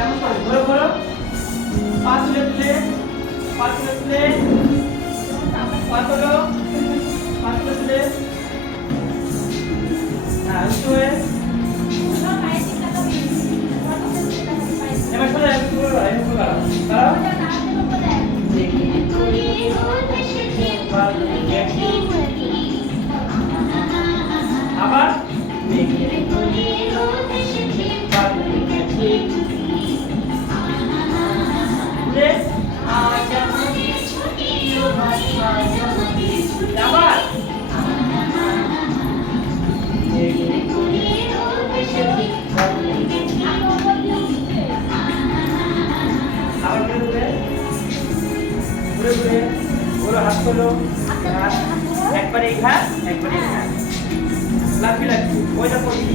যেমন করে ঘোরো ঘোরো পা তুলে তুলে পা তুলে তুলে পা তোলো পা তুলে তুলে হ্যাঁ শুয়ে এবার চলে একটু করে একটু করো দাঁড়াও আবার আবার ঘুরে ঘুরে ঘুরে হাত তোলো একবার এই ঘাট একবার এই ঘাট লাফি লাফি ওইটা করবি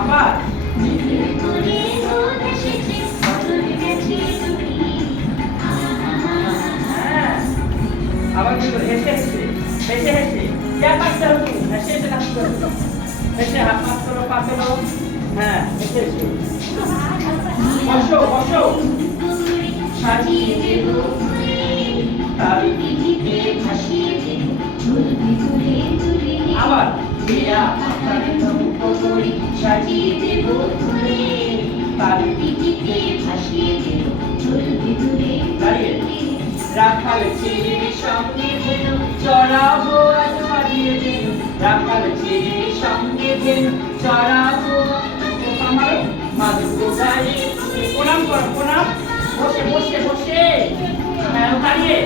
আবার আবার কি করে হেসে হেসে হেসে হেসে क्या करते हो तुम हेसে হেসে কাজ করো হেসে হাত পাত করো পা তোলো হ্যাঁ হেসে হেসে বসো বসো সাজিয়ে দেব তার পিঠিতে ভাসিয়ে দেব ঝুলবি তুলে তুলে আবার দিয়া তারে নৌকো করে সাজিয়ে দেব তুলে তার পিঠিতে ভাসিয়ে দেব ঝুলবি তুলে দাঁড়িয়ে রাখাল ছেলের সঙ্গে যেন চড়াবো আজ বাজিয়ে দেন রাখাল ছেলের সঙ্গে যেন চড়াবো আমার মাদুর গায়ে প্রণাম করো প্রণাম বসে বসে বসে দাঁড়িয়ে